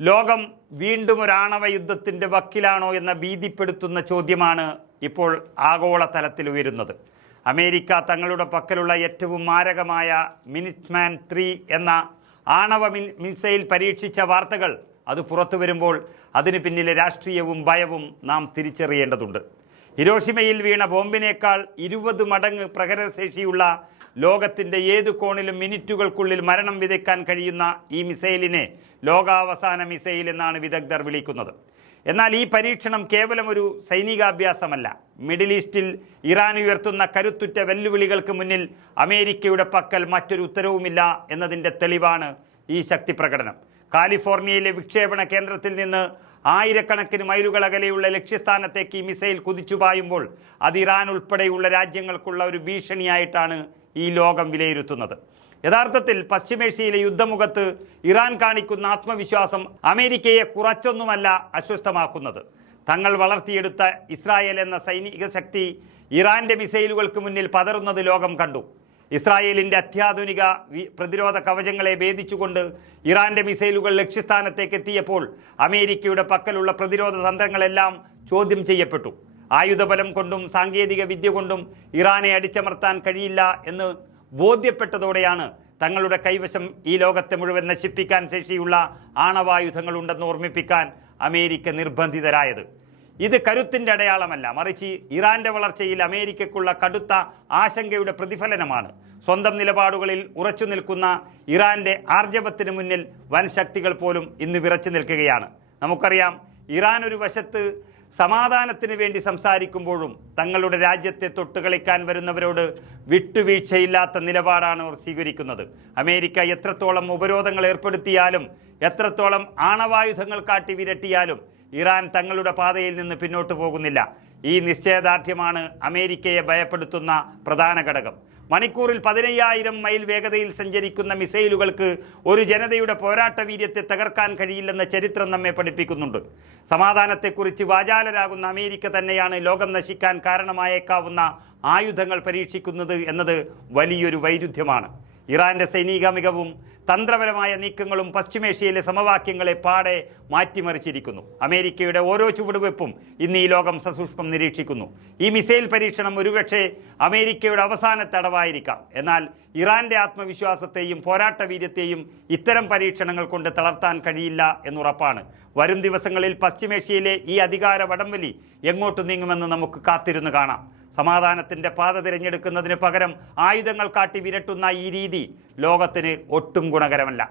ലോകം വീണ്ടും ഒരു ആണവ യുദ്ധത്തിൻ്റെ വക്കിലാണോ എന്ന ഭീതിപ്പെടുത്തുന്ന ചോദ്യമാണ് ഇപ്പോൾ ആഗോളതലത്തിൽ ഉയരുന്നത്. അമേരിക്ക തങ്ങളുടെ പക്കലുള്ള ഏറ്റവും മാരകമായ മിനിറ്റ്മാൻ 3 എന്ന ആണവ മിസൈൽ പരീക്ഷിച്ച വാർത്തകൾ അത് പുറത്തു വരുമ്പോൾ അതിന് പിന്നിലെ രാഷ്ട്രീയവും ഭയവും നാം തിരിച്ചറിയേണ്ടതുണ്ട്. ഹിരോഷിമയിൽ വീണ ബോംബിനേക്കാൾ 20 മടങ്ങ് പ്രഹരശേഷിയുള്ള ലോകത്തിൻ്റെ ഏതു കോണിലും മിനിറ്റുകൾക്കുള്ളിൽ മരണം വിതയ്ക്കാൻ കഴിയുന്ന ഈ മിസൈലിനെ ലോകാവസാന മിസൈൽ എന്നാണ് വിദഗ്ധർ വിളിക്കുന്നത്. എന്നാൽ ഈ പരീക്ഷണം കേവലം ഒരു സൈനികാഭ്യാസമല്ല. മിഡിൽ ഈസ്റ്റിൽ ഇറാൻ ഉയർത്തുന്ന കരുത്തുറ്റ വെല്ലുവിളികൾക്ക് മുന്നിൽ അമേരിക്കയുടെ പക്കൽ മറ്റൊരു ഉത്തരവുമില്ല എന്നതിൻ്റെ തെളിവാണ് ഈ ശക്തി പ്രകടനം. കാലിഫോർണിയയിലെ വിക്ഷേപണ കേന്ദ്രത്തിൽ നിന്ന് ആയിരക്കണക്കിന് മൈലുകൾ അകലെയുള്ള ലക്ഷ്യസ്ഥാനത്തേക്ക് ഈ മിസൈൽ കുതിച്ചുപായുമ്പോൾ അത് ഇറാൻ ഉൾപ്പെടെയുള്ള രാജ്യങ്ങൾക്കുള്ള ഒരു ഭീഷണിയായിട്ടാണ് ഈ ലോകം വിലയിരുത്തുന്നത്. യഥാർത്ഥത്തിൽ പശ്ചിമേഷ്യയിലെ യുദ്ധമുഖത്ത് ഇറാൻ കാണിക്കുന്ന ആത്മവിശ്വാസം അമേരിക്കയെ കുറച്ചൊന്നുമല്ല അസ്വസ്ഥമാക്കുന്നത്. തങ്ങൾ വളർത്തിയെടുത്ത ഇസ്രായേൽ എന്ന സൈനിക ശക്തി ഇറാന്റെ മിസൈലുകൾക്ക് മുന്നിൽ പതറുന്നത് ലോകം കണ്ടു. ഇസ്രായേലിൻ്റെ അത്യാധുനിക പ്രതിരോധ കവചങ്ങളെ ഭേദിച്ചുകൊണ്ട് ഇറാന്റെ മിസൈലുകൾ ലക്ഷ്യസ്ഥാനത്തേക്ക് എത്തിയപ്പോൾ അമേരിക്കയുടെ പക്കലുള്ള പ്രതിരോധ തന്ത്രങ്ങളെല്ലാം ചോദ്യം ചെയ്യപ്പെട്ടു. ആയുധബലം കൊണ്ടും സാങ്കേതിക വിദ്യ കൊണ്ടും ഇറാനെ അടിച്ചമർത്താൻ കഴിയില്ല എന്ന് ബോധ്യപ്പെട്ടതോടെയാണ് തങ്ങളുടെ കൈവശം ഈ ലോകത്തെ മുഴുവൻ നശിപ്പിക്കാൻ ശേഷിയുള്ള ആണവായുധങ്ങളുണ്ടെന്ന് ഓർമ്മിപ്പിക്കാൻ അമേരിക്ക നിർബന്ധിതരായത്. ഇത് കരുത്തിൻ്റെ അടയാളമല്ല, മറിച്ച് ഇറാന്റെ വളർച്ചയിൽ അമേരിക്കയ്ക്കുള്ള കടുത്ത ആശങ്കയുടെ പ്രതിഫലനമാണ്. സ്വന്തം നിലപാടുകളിൽ ഉറച്ചു നിൽക്കുന്ന ഇറാന്റെ ആർജവത്തിന് മുന്നിൽ വൻ ശക്തികൾ പോലും ഇന്ന് വിറച്ചു നിൽക്കുകയാണ്. നമുക്കറിയാം, ഇറാൻ ഒരു വശത്ത് സമാധാനത്തിന് വേണ്ടി സംസാരിക്കുമ്പോഴും തങ്ങളുടെ രാജ്യത്തെ തൊട്ടുകളിക്കാൻ വരുന്നവരോട് വിട്ടുവീഴ്ചയില്ലാത്ത നിലപാടാണ് അവർ സ്വീകരിക്കുന്നത്. അമേരിക്ക എത്രത്തോളം ഉപരോധങ്ങൾ ഏർപ്പെടുത്തിയാലും എത്രത്തോളം ആണവായുധങ്ങൾ കാട്ടി വിരട്ടിയാലും ഇറാൻ തങ്ങളുടെ പാതയിൽ നിന്ന് പിന്നോട്ട് പോകുന്നില്ല. ഈ നിശ്ചയദാർഢ്യമാണ് അമേരിക്കയെ ഭയപ്പെടുത്തുന്ന പ്രധാന ഘടകം. മണിക്കൂറിൽ 15,000 മൈൽ വേഗതയിൽ സഞ്ചരിക്കുന്ന മിസൈലുകൾക്ക് ഒരു ജനതയുടെ പോരാട്ട വീര്യത്തെ തകർക്കാൻ കഴിയില്ലെന്ന ചരിത്രം നമ്മെ പഠിപ്പിക്കുന്നുണ്ട്. സമാധാനത്തെക്കുറിച്ച് വാചാലരാകുന്ന അമേരിക്ക തന്നെയാണ് ലോകം നശിക്കാൻ കാരണമായേക്കാവുന്ന ആയുധങ്ങൾ പരീക്ഷിക്കുന്നത് എന്നത് വലിയൊരു വൈരുദ്ധ്യമാണ്. ഇറാന്റെ സൈനിക മികവും തന്ത്രപരമായ നീക്കങ്ങളും പശ്ചിമേഷ്യയിലെ സമവാക്യങ്ങളെ പാടെ മാറ്റിമറിച്ചിരിക്കുന്നു. അമേരിക്കയുടെ ഓരോ ചുവടുവെപ്പും ഇന്ന് ഈ ലോകം സസൂക്ഷ്മം നിരീക്ഷിക്കുന്നു. ഈ മിസൈൽ പരീക്ഷണം ഒരുപക്ഷെ അമേരിക്കയുടെ അവസാന തടവായിരിക്കാം. എന്നാൽ ഇറാന്റെ ആത്മവിശ്വാസത്തെയും പോരാട്ട വീര്യത്തെയും ഇത്തരം പരീക്ഷണങ്ങൾ കൊണ്ട് തളർത്താൻ കഴിയില്ല എന്നുറപ്പാണ്. വരും ദിവസങ്ങളിൽ പശ്ചിമേഷ്യയിലെ ഈ അധികാര വടംവലി എങ്ങോട്ട് നീങ്ങുമെന്ന് നമുക്ക് കാത്തിരുന്ന് കാണാം. സമാധാനത്തിൻ്റെ പാത തിരഞ്ഞെടുക്കുന്നതിന് പകരം ആയുധങ്ങൾ കാട്ടി വിരട്ടുന്ന ഈ രീതി ലോകത്തിന് ഒട്ടും ഗുണകരമല്ല.